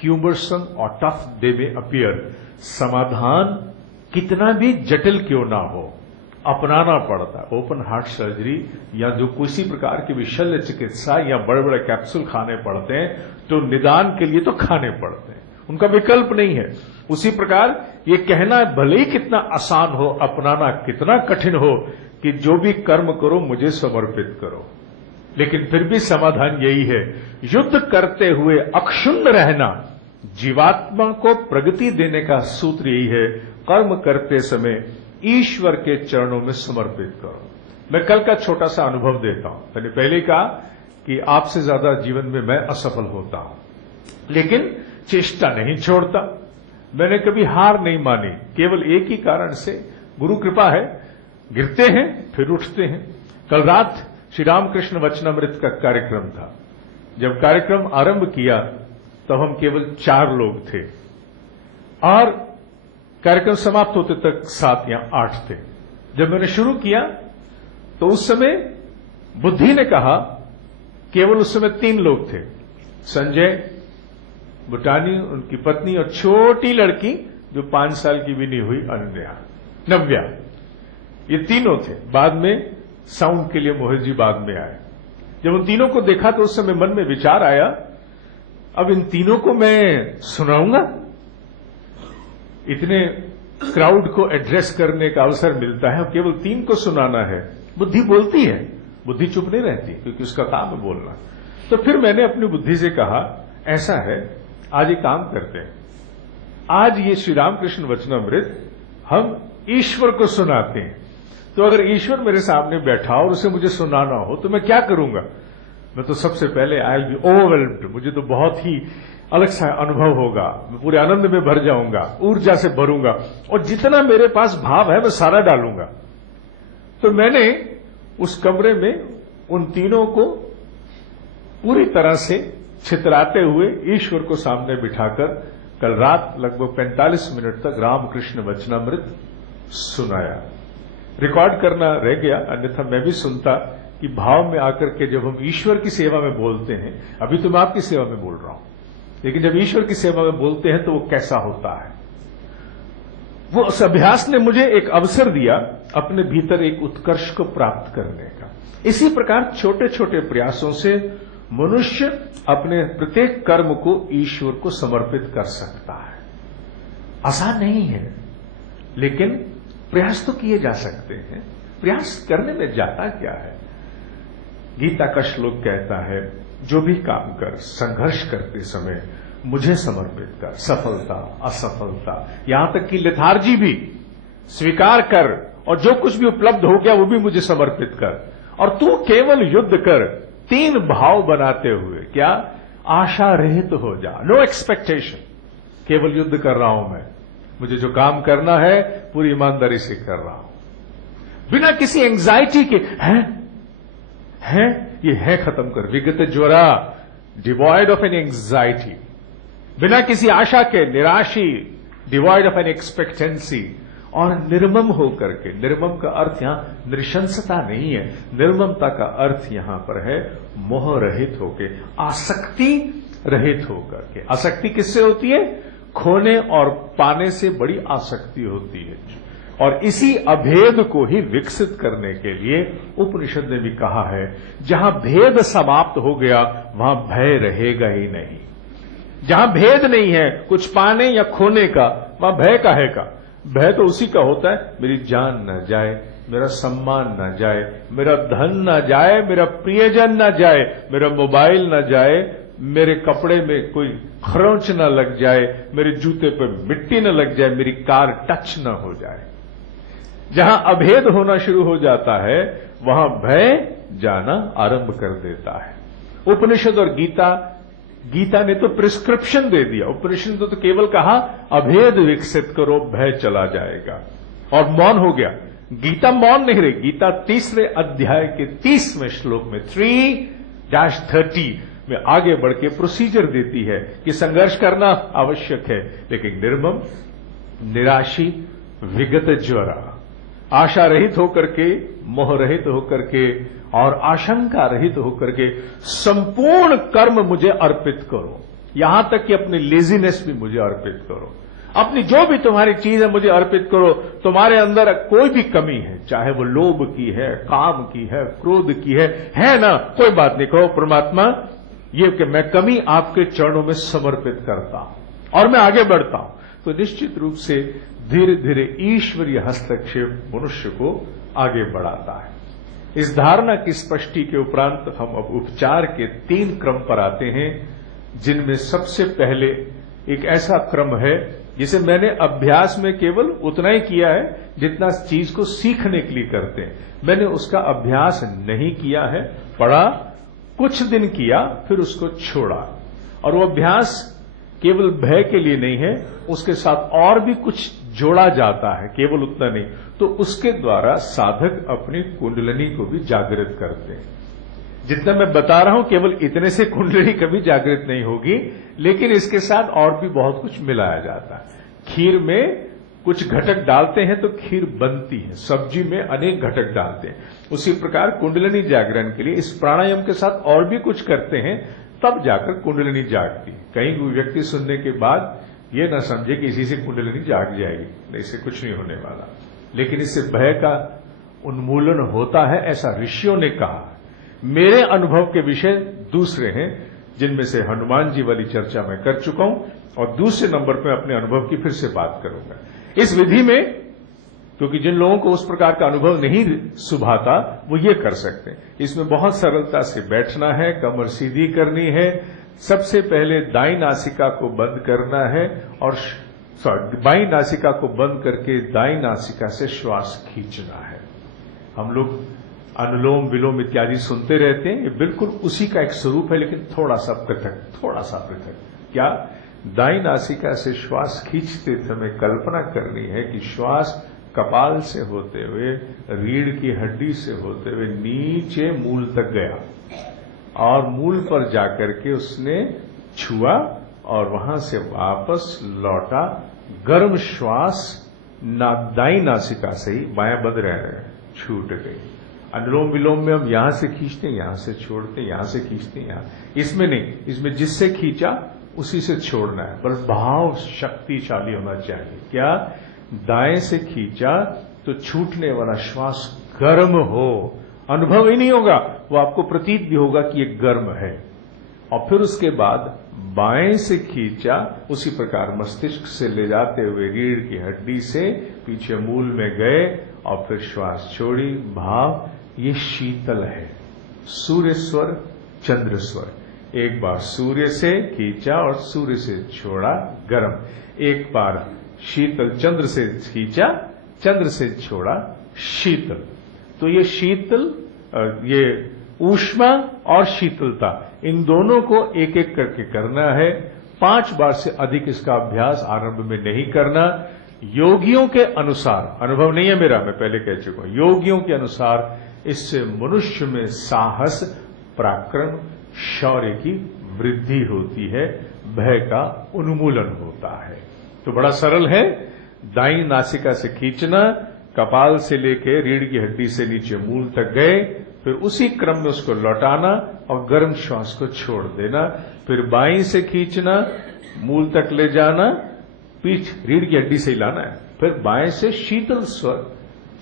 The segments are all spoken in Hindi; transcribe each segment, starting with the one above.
cumbersome or tough they may appear, समाधान कितना भी जटिल क्यों ना हो, अपनाना पड़ता है। ओपन हार्ट सर्जरी या जो किसी प्रकार की भी शल्य चिकित्सा या बड़े बड़े कैप्सूल खाने पड़ते हैं, तो निदान के लिए तो खाने पड़ते हैं, उनका विकल्प नहीं है। उसी प्रकार ये कहना भले ही कितना आसान हो, अपनाना कितना कठिन हो कि जो भी कर्म करो मुझे समर्पित करो, लेकिन फिर भी समाधान यही है, युद्ध करते हुए अक्षुण्ण रहना। जीवात्मा को प्रगति देने का सूत्र यही है, कर्म करते समय ईश्वर के चरणों में समर्पित करो। मैं कल का छोटा सा अनुभव देता हूं। मैंने पहले कहा कि आपसे ज्यादा जीवन में मैं असफल होता हूं, लेकिन चेष्टा नहीं छोड़ता। मैंने कभी हार नहीं मानी, केवल एक ही कारण से, गुरु कृपा है, गिरते हैं फिर उठते हैं। कल रात श्री रामकृष्ण वचनामृत का कार्यक्रम था। जब कार्यक्रम आरंभ किया तब हम केवल 4 लोग थे और कार्यक्रम समाप्त होते तक 7 या 8 थे। जब मैंने शुरू किया तो उस समय बुद्धि ने कहा, केवल उस समय 3 लोग थे, संजय, बुटानी, उनकी पत्नी और छोटी लड़की जो 5 साल की भी नहीं हुई, अनन्या, नव्या, ये तीनों थे। बाद में साउंड के लिए मोहित जी बाद में आए। जब उन तीनों को देखा तो उस समय मन में विचार आया, अब इन तीनों को मैं सुनाऊंगा, इतने क्राउड को एड्रेस करने का अवसर मिलता है और केवल 3 को सुनाना है। बुद्धि बोलती है, बुद्धि चुप नहीं रहती क्योंकि उसका काम है बोलना। तो फिर मैंने अपनी बुद्धि से कहा, ऐसा है, आज एक काम करते हैं, आज ये श्री रामकृष्ण वचनामृत हम ईश्वर को सुनाते हैं। तो अगर ईश्वर मेरे सामने बैठा और उसे मुझे सुनाना हो तो मैं क्या करूंगा? मैं तो सबसे पहले आई विल बी ओवरवेल्म्ड, मुझे तो बहुत ही अलग सा अनुभव होगा, मैं पूरे आनंद में भर जाऊंगा, ऊर्जा से भरूंगा और जितना मेरे पास भाव है मैं सारा डालूंगा। तो मैंने उस कमरे में उन तीनों को पूरी तरह से छितराते हुए ईश्वर को सामने बिठाकर कल रात लगभग 45 मिनट तक रामकृष्ण वचनामृत सुनाया। रिकॉर्ड करना रह गया, अन्यथा मैं भी सुनता कि भाव में आकर के जब हम ईश्वर की सेवा में बोलते हैं, अभी तो मैं आपकी सेवा में बोल रहा हूं, लेकिन जब ईश्वर की सेवा में बोलते हैं तो वो कैसा होता है। वो उस अभ्यास ने मुझे एक अवसर दिया अपने भीतर एक उत्कर्ष को प्राप्त करने का। इसी प्रकार छोटे छोटे प्रयासों से मनुष्य अपने प्रत्येक कर्म को ईश्वर को समर्पित कर सकता है। आसान नहीं है, लेकिन प्रयास तो किए जा सकते हैं। प्रयास करने में जाता क्या है? गीता का श्लोक कहता है, जो भी काम कर संघर्ष करते समय मुझे समर्पित कर, सफलता असफलता यहां तक कि लेथार्जी भी स्वीकार कर और जो कुछ भी उपलब्ध हो गया वो भी मुझे समर्पित कर। और तू केवल युद्ध कर 3 भाव बनाते हुए, क्या? आशा रहित हो जा, नो एक्सपेक्टेशन, केवल युद्ध कर रहा हूं मैं, मुझे जो काम करना है पूरी ईमानदारी से कर रहा हूं, बिना किसी एंजाइटी के। है ये है खत्म कर, विगत ज्वरा, डिवॉइड ऑफ एन एंजाइटी, बिना किसी आशा के, निराशी, डिवॉइड ऑफ एन एक्सपेक्टेंसी, और निर्मम होकर के। निर्मम का अर्थ यहां नृशंसता नहीं है, निर्ममता का अर्थ यहां पर है मोह रहित होके, आसक्ति रहित होकर के। आसक्ति किससे होती है? खोने और पाने से बड़ी आसक्ति होती है। और इसी अभेद को ही विकसित करने के लिए उपनिषद ने भी कहा है, जहां भेद समाप्त हो गया वहां भय रहेगा ही नहीं। जहां भेद नहीं है कुछ पाने या खोने का, वहां भय काहे का? भय तो उसी का होता है, मेरी जान न जाए, मेरा सम्मान न जाए, मेरा धन न जाए, मेरा प्रियजन न जाए, मेरा मोबाइल न जाए, मेरे कपड़े में कोई खरोंच न लग जाए, मेरे जूते पर मिट्टी न लग जाए, मेरी कार टच न हो जाए। जहां अभेद होना शुरू हो जाता है वहां भय जाना आरंभ कर देता है। उपनिषद और गीता ने तो प्रिस्क्रिप्शन दे दिया। उपनिषद ने तो केवल कहा अभेद विकसित करो, भय चला जाएगा, और मौन हो गया। गीता मौन नहीं रही। गीता 3रे अध्याय के 30वें श्लोक में 3-30 में आगे बढ़ के प्रोसीजर देती है कि संघर्ष करना आवश्यक है, लेकिन निर्मम, निराशी, विगत ज्वरा, आशा रहित होकर के, मोह रहित होकर के और आशंका रहित होकर के संपूर्ण कर्म मुझे अर्पित करो। यहां तक कि अपनी लेजीनेस भी मुझे अर्पित करो, अपनी जो भी तुम्हारी चीज है मुझे अर्पित करो। तुम्हारे अंदर कोई भी कमी है, चाहे वो लोभ की है, काम की है, क्रोध की है ना, कोई बात नहीं, कहो परमात्मा ये कि मैं कमी आपके चरणों में समर्पित करता हूं और मैं आगे बढ़ता हूं। तो निश्चित रूप से धीरे धीरे ईश्वरीय हस्तक्षेप मनुष्य को आगे बढ़ाता है। इस धारणा की स्पष्टि के उपरांत हम अब उपचार के 3 क्रम पर आते हैं, जिनमें सबसे पहले एक ऐसा क्रम है जिसे मैंने अभ्यास में केवल उतना ही किया है जितना चीज को सीखने के लिए करते हैं। मैंने उसका अभ्यास नहीं किया है, पढ़ा, कुछ दिन किया, फिर उसको छोड़ा। और वो अभ्यास केवल भय के लिए नहीं है, उसके साथ और भी कुछ जोड़ा जाता है, केवल उतना नहीं। तो उसके द्वारा साधक अपनी कुंडलिनी को भी जागृत करते हैं। जितना मैं बता रहा हूं केवल इतने से कुंडलिनी कभी जागृत नहीं होगी, लेकिन इसके साथ और भी बहुत कुछ मिलाया जाता है। खीर में कुछ घटक डालते हैं तो खीर बनती है, सब्जी में अनेक घटक डालते हैं। उसी प्रकार कुंडलिनी जागरण के लिए इस प्राणायाम के साथ और भी कुछ करते हैं, तब जाकर कुंडलिनी जागती। कहीं कोई व्यक्ति सुनने के बाद ये न समझे कि इसी से कुंडलिनी जाग जाएगी, नहीं, इससे कुछ नहीं होने वाला। लेकिन इससे भय का उन्मूलन होता है, ऐसा ऋषियों ने कहा। मेरे अनुभव के विषय दूसरे हैं, जिनमें से हनुमान जी वाली चर्चा मैं कर चुका हूं, और दूसरे नंबर पर अपने अनुभव की फिर से बात करूंगा। इस विधि में क्योंकि जिन लोगों को उस प्रकार का अनुभव नहीं सुभाता वो ये कर सकते हैं। इसमें बहुत सरलता से बैठना है, कमर सीधी करनी है, सबसे पहले दाईं नासिका को बंद करना है और बाईं नासिका को बंद करके दाईं नासिका से श्वास खींचना है। हम लोग अनुलोम विलोम इत्यादि सुनते रहते हैं, ये बिल्कुल उसी का एक स्वरूप है, लेकिन थोड़ा सा पृथक। क्या? दाईं नासिका से श्वास खींचते समय कल्पना करनी है कि श्वास कपाल से होते हुए, रीढ़ की हड्डी से होते हुए नीचे मूल तक गया और मूल पर जाकर के उसने छुआ और वहां से वापस लौटा। गर्म श्वास दाईं नासिका से ही, बायां बंद रह रहे, छूट गई। अनुलोम विलोम में हम यहां से खींचते हैं, यहां से छोड़ते हैं, यहां से खींचते हैं, यहां। इसमें नहीं, इसमें जिससे खींचा उसी से छोड़ना है, पर भाव शक्तिशाली होना चाहिए। क्या? दाएं से खींचा तो छूटने वाला श्वास गर्म हो, अनुभव ही नहीं होगा, वो आपको प्रतीत भी होगा कि ये गर्म है। और फिर उसके बाद बाएं से खींचा, उसी प्रकार मस्तिष्क से ले जाते हुए रीढ़ की हड्डी से पीछे मूल में गए और फिर श्वास छोड़ी। भाव ये शीतल है, सूर्य स्वर, चंद्र स्वर। एक बार सूर्य से खींचा और सूर्य से छोड़ा, गर्म। एक बार शीतल, चंद्र से खींचा, चंद्र से छोड़ा, शीतल। तो ये शीतल, ये ऊष्मा और शीतलता, इन दोनों को एक एक करके करना है। 5 बार से अधिक इसका अभ्यास आरंभ में नहीं करना। योगियों के अनुसार, अनुभव नहीं है मेरा, मैं पहले कह चुका हूं, योगियों के अनुसार इससे मनुष्य में साहस, पराक्रम, शौर्य की वृद्धि होती है, भय का उन्मूलन होता है। तो बड़ा सरल है, दाईं नासिका से खींचना, कपाल से लेकर रीढ़ की हड्डी से नीचे मूल तक गए, फिर उसी क्रम में उसको लौटाना और गर्म श्वास को छोड़ देना। फिर बाईं से खींचना, मूल तक ले जाना, पीठ रीढ़ की हड्डी से हिलाना है, फिर बाएं से शीतल स्वर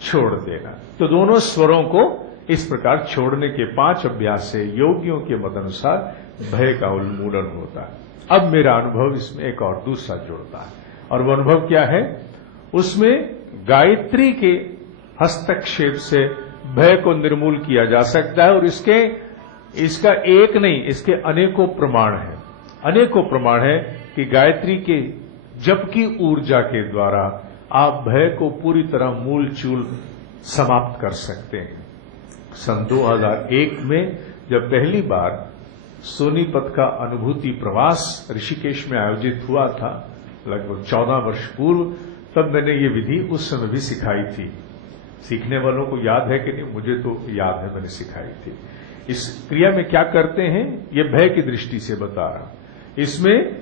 छोड़ देना। तो दोनों स्वरों को इस प्रकार छोड़ने के 5 अभ्यास से योगियों के मतानुसार भय का उन्मूलन होता है। अब मेरा अनुभव इसमें एक और दूसरा जोड़ता है, और वो अनुभव क्या है? उसमें गायत्री के हस्तक्षेप से भय को निर्मूल किया जा सकता है। और इसका एक नहीं, इसके अनेकों प्रमाण हैं। अनेकों प्रमाण है कि गायत्री के जप की ऊर्जा के द्वारा आप भय को पूरी तरह मूल चूल समाप्त कर सकते हैं। सन 2001 में जब पहली बार सोनीपत का अनुभूति प्रवास ऋषिकेश में आयोजित हुआ था, लगभग 14 वर्ष पूर्व, तब मैंने ये विधि उस समय भी सिखाई थी। सीखने वालों को याद है कि नहीं, मुझे तो याद है, मैंने सिखाई थी। इस क्रिया में क्या करते हैं, ये भय की दृष्टि से बता रहा। इसमें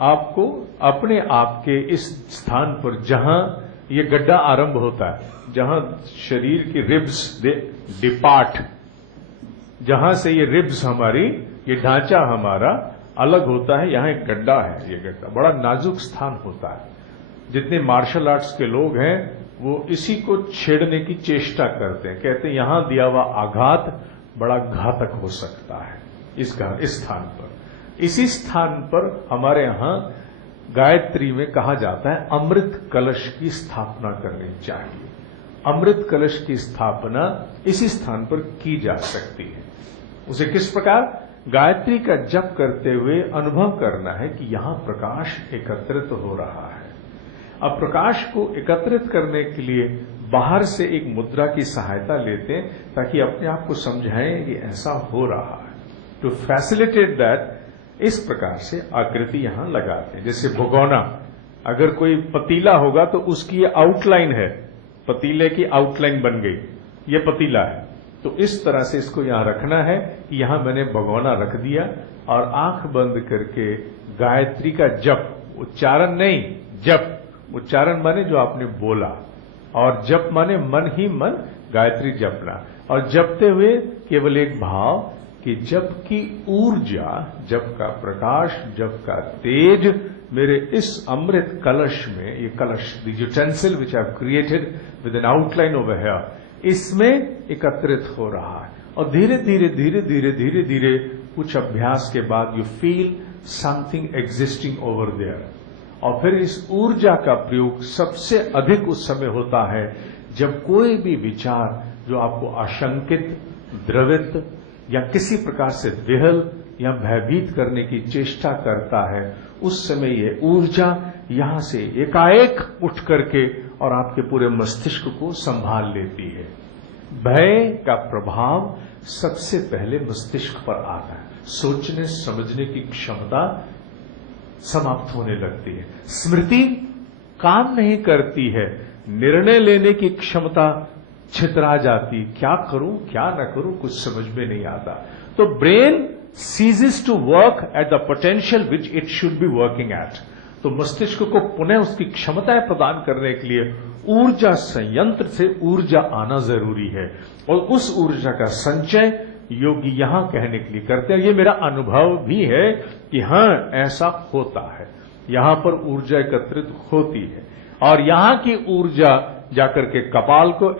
आपको अपने आप के इस स्थान पर, जहां ये गड्ढा आरंभ होता है, जहां शरीर की रिब्स डिपार्ट, जहां से ये रिब्स हमारी, ये ढांचा हमारा अलग होता है, यहां एक गड्ढा है, ये गड्ढा बड़ा नाजुक स्थान होता है। जितने मार्शल आर्ट्स के लोग हैं वो इसी को छेड़ने की चेष्टा करते हैं, कहते हैं यहां दिया हुआ आघात बड़ा घातक हो सकता है इस स्थान पर। इसी स्थान पर हमारे यहां गायत्री में कहा जाता है अमृत कलश की स्थापना करनी चाहिए। अमृत कलश की स्थापना इसी स्थान पर की जा सकती है। उसे किस प्रकार? गायत्री का जप करते हुए अनुभव करना है कि यहां प्रकाश एकत्रित हो रहा है। अब प्रकाश को एकत्रित करने के लिए बाहर से एक मुद्रा की सहायता लेते हैं ताकि अपने आप को समझाएं कि ऐसा हो रहा है। टू फैसिलिटेट दैट, इस प्रकार से आकृति यहां लगाते हैं। जैसे भगोना, अगर कोई पतीला होगा तो उसकी ये आउटलाइन है, पतीले की आउटलाइन बन गई, ये पतीला है। तो इस तरह से इसको यहां रखना है कि यहां मैंने भगोना रख दिया और आंख बंद करके गायत्री का जप, उच्चारण नहीं, जप। उच्चारण माने जो आपने बोला, और जप माने मन ही मन गायत्री जपना। और जपते हुए केवल एक भाव कि जप की ऊर्जा, जप का प्रकाश, जप का तेज मेरे इस अमृत कलश में, ये कलश the utensil which I have created with N outline over here, इसमें एकत्रित हो रहा है। और धीरे धीरे धीरे धीरे धीरे धीरे कुछ अभ्यास के बाद you feel something existing over there. और फिर इस ऊर्जा का प्रयोग सबसे अधिक उस समय होता है जब कोई भी विचार जो आपको आशंकित, द्रवित या किसी प्रकार से विहल या भयभीत करने की चेष्टा करता है, उस समय ये ऊर्जा यहां से एकाएक उठ करके और आपके पूरे मस्तिष्क को संभाल लेती है। भय का प्रभाव सबसे पहले मस्तिष्क पर आता है, सोचने समझने की क्षमता समाप्त होने लगती है, स्मृति काम नहीं करती है, निर्णय लेने की क्षमता छितरा जाती, क्या करूं क्या न करूं कुछ समझ में नहीं आता। तो brain ceases to work at the potential which it should be working at. तो मस्तिष्क को पुनः उसकी क्षमताएं प्रदान करने के लिए ऊर्जा संयंत्र से ऊर्जा आना जरूरी है, और उस ऊर्जा का संचय योगी यहां कहने के लिए करते हैं। ये मेरा अनुभव भी है कि हां ऐसा होता है, यहां पर ऊर्जा एकत्रित होती है और यहां की ऊर्जा जाकर के कपाल को